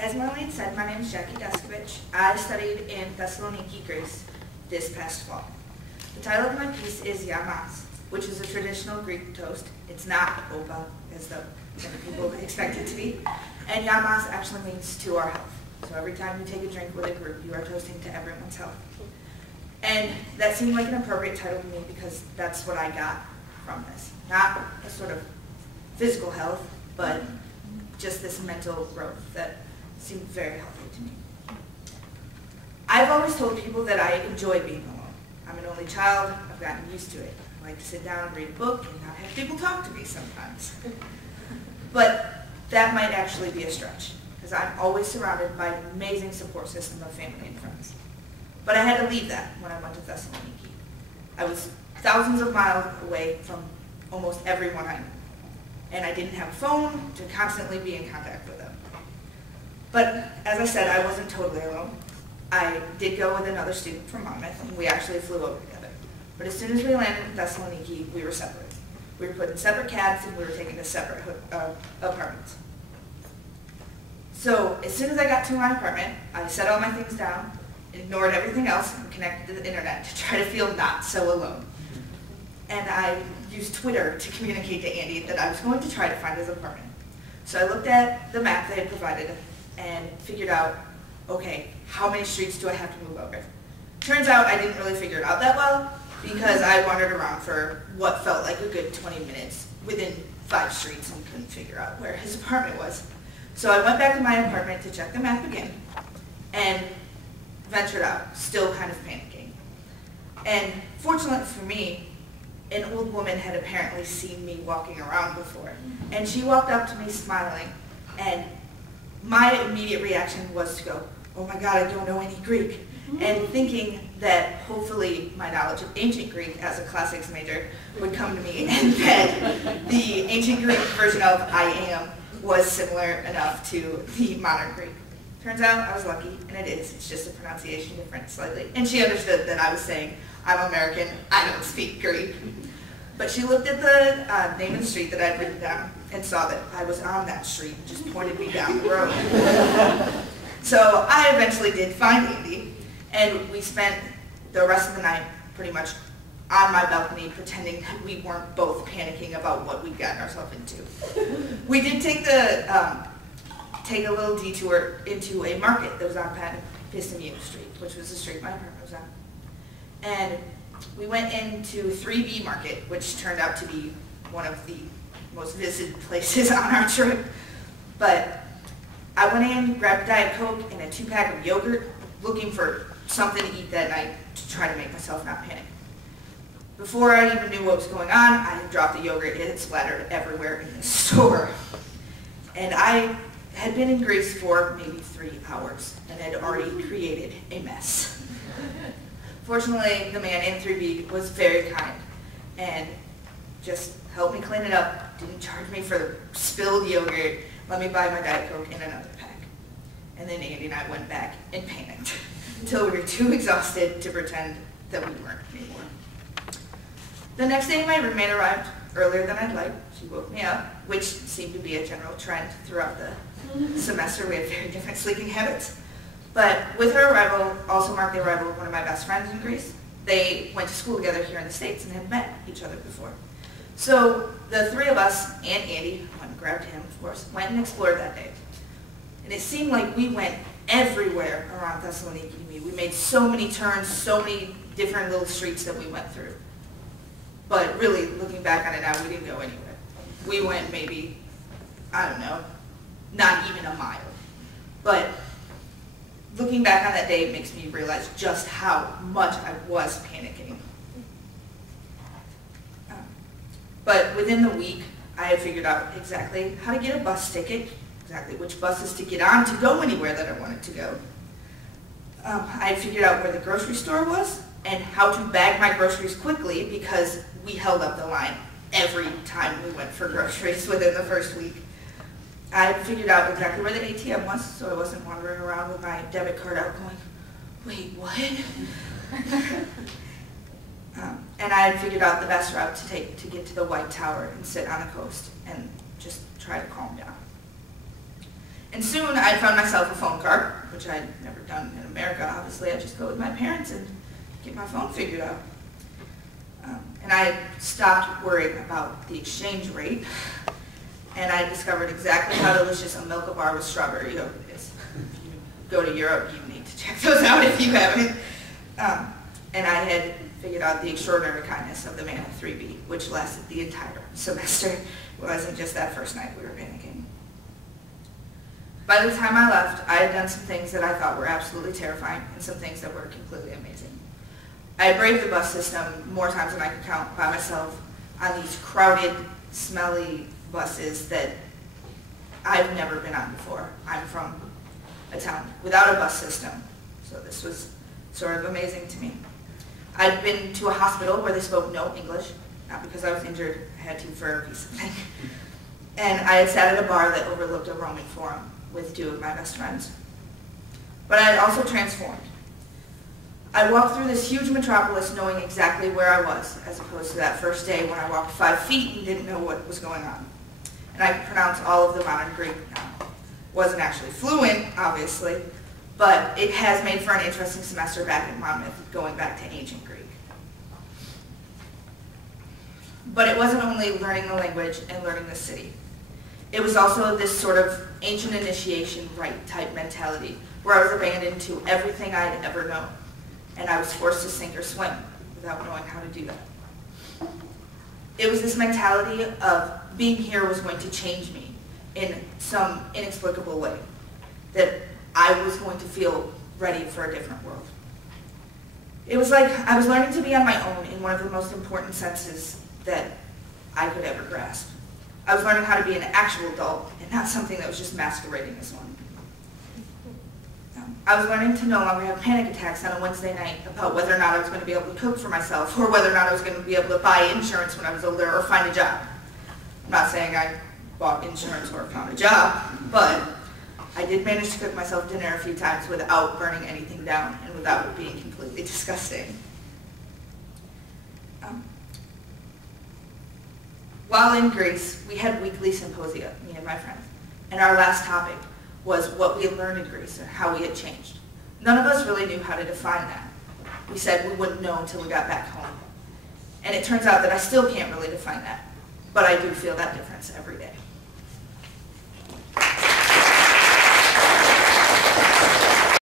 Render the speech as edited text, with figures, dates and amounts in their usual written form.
As Marlene said, my name is Jacqueline Deskovich. I studied in Thessaloniki, Greece this past fall. The title of my piece is Yamas, which is a traditional Greek toast. It's not opa, as many people expect it to be. And Yamas actually means to our health. So every time you take a drink with a group, you are toasting to everyone's health. And that seemed like an appropriate title to me because that's what I got from this. Not a sort of physical health, but just this mental growth that seemed very healthy to me. I've always told people that I enjoy being alone. I'm an only child. I've gotten used to it. I like to sit down and read a book and not have people talk to me sometimes. But that might actually be a stretch, because I'm always surrounded by an amazing support system of family and friends. But I had to leave that when I went to Thessaloniki. I was thousands of miles away from almost everyone I knew, and I didn't have a phone to constantly be in contact with them. But as I said, I wasn't totally alone. I did go with another student from Monmouth, and we actually flew over together. But as soon as we landed in Thessaloniki, we were separate. We were put in separate cabs, and we were taken to separate apartments. So as soon as I got to my apartment, I set all my things down, ignored everything else, and connected to the internet to try to feel not so alone. And I used Twitter to communicate to Andy that I was going to try to find his apartment. So I looked at the map they had provided and figured out, okay, how many streets do I have to move over? Turns out I didn't really figure it out that well because I wandered around for what felt like a good 20 minutes within 5 streets and couldn't figure out where his apartment was. So I went back to my apartment to check the map again and ventured out, still kind of panicking. And fortunately for me, an old woman had apparently seen me walking around before. And she walked up to me smiling, and my immediate reaction was to go, oh my God, I don't know any Greek. And thinking that hopefully my knowledge of ancient Greek as a classics major would come to me, and that the ancient Greek version of I am was similar enough to the modern Greek. Turns out I was lucky, and it is. It's just a pronunciation difference slightly. And she understood that I was saying, I'm American, I don't speak Greek. But she looked at the name of the street that I'd written down and saw that I was on that street and just pointed me down the road. So I eventually did find Andy, and we spent the rest of the night pretty much on my balcony pretending that we weren't both panicking about what we'd gotten ourselves into. We did take a little detour into a market that was on Pistamino Street, which was the street my apartment was on. And we went into 3B Market, which turned out to be one of the most visited places on our trip. But I went in, grabbed a Diet Coke and a 2-pack of yogurt, looking for something to eat that night to try to make myself not panic. Before I even knew what was going on, I had dropped the yogurt. It had splattered everywhere in the store. And I had been in Greece for maybe 3 hours and had already created a mess. Fortunately, the man in 3B was very kind and just helped me clean it up, didn't charge me for the spilled yogurt, let me buy my Diet Coke and another pack. And then Andy and I went back and panicked until we were too exhausted to pretend that we weren't anymore. The next day, my roommate arrived earlier than I'd like. She woke me up, which seemed to be a general trend throughout the semester. We had very different sleeping habits. But with her arrival also marked the arrival of one of my best friends in Greece. They went to school together here in the States and had met each other before. So the 3 of us, and Andy, went and grabbed him, of course, went and explored that day. And it seemed like we went everywhere around Thessaloniki. We made so many turns, so many different little streets that we went through. But really, looking back on it now, we didn't go anywhere. We went maybe, I don't know, not even a mile. But looking back on that day, it makes me realize just how much I was panicking. But within the week, I had figured out exactly how to get a bus ticket, exactly which buses to get on to go anywhere that I wanted to go. I had figured out where the grocery store was and how to bag my groceries quickly because we held up the line every time we went for groceries within the first week. I had figured out exactly where the ATM was, so I wasn't wandering around with my debit card out going, wait, what? And I had figured out the best route to take to get to the White Tower and sit on the coast and just try to calm down. And soon I found myself a phone card, which I'd never done in America. Obviously, I just go with my parents and get my phone figured out. And I stopped worrying about the exchange rate, and I discovered exactly how delicious a Milka bar with strawberry yogurt is. If you go to Europe, you need to check those out if you haven't. And I had figured out the extraordinary kindness of the man at 3B, which lasted the entire semester. It wasn't just that first night we were panicking. By the time I left, I had done some things that I thought were absolutely terrifying and some things that were completely amazing. I had braved the bus system more times than I could count by myself on these crowded, smelly buses that I've never been on before. I'm from a town without a bus system, so this was sort of amazing to me. I'd been to a hospital where they spoke no English, not because I was injured, I had to for a piece of thing. And I had sat at a bar that overlooked a Roman forum with 2 of my best friends. But I had also transformed. I walked through this huge metropolis knowing exactly where I was, as opposed to that first day when I walked 5 feet and didn't know what was going on. And I could pronounce all of the modern Greek now. Wasn't actually fluent, obviously, but it has made for an interesting semester back at Monmouth, going back to ancient Greek. But it wasn't only learning the language and learning the city. It was also this sort of ancient initiation rite type mentality, where I was abandoned to everything I'd ever known, and I was forced to sink or swim without knowing how to do that. It was this mentality of being here was going to change me in some inexplicable way, that I was going to feel ready for a different world. It was like I was learning to be on my own in one of the most important senses that I could ever grasp. I was learning how to be an actual adult and not something that was just masquerading as one. I was learning to no longer have panic attacks on a Wednesday night about whether or not I was going to be able to cook for myself or whether or not I was going to be able to buy insurance when I was older or find a job. I'm not saying I bought insurance or found a job, but I did manage to cook myself dinner a few times without burning anything down and without it being completely disgusting. While in Greece, we had weekly symposia, me and my friends, and our last topic was what we had learned in Greece and how we had changed. None of us really knew how to define that. We said we wouldn't know until we got back home. And it turns out that I still can't really define that, but I do feel that difference every day.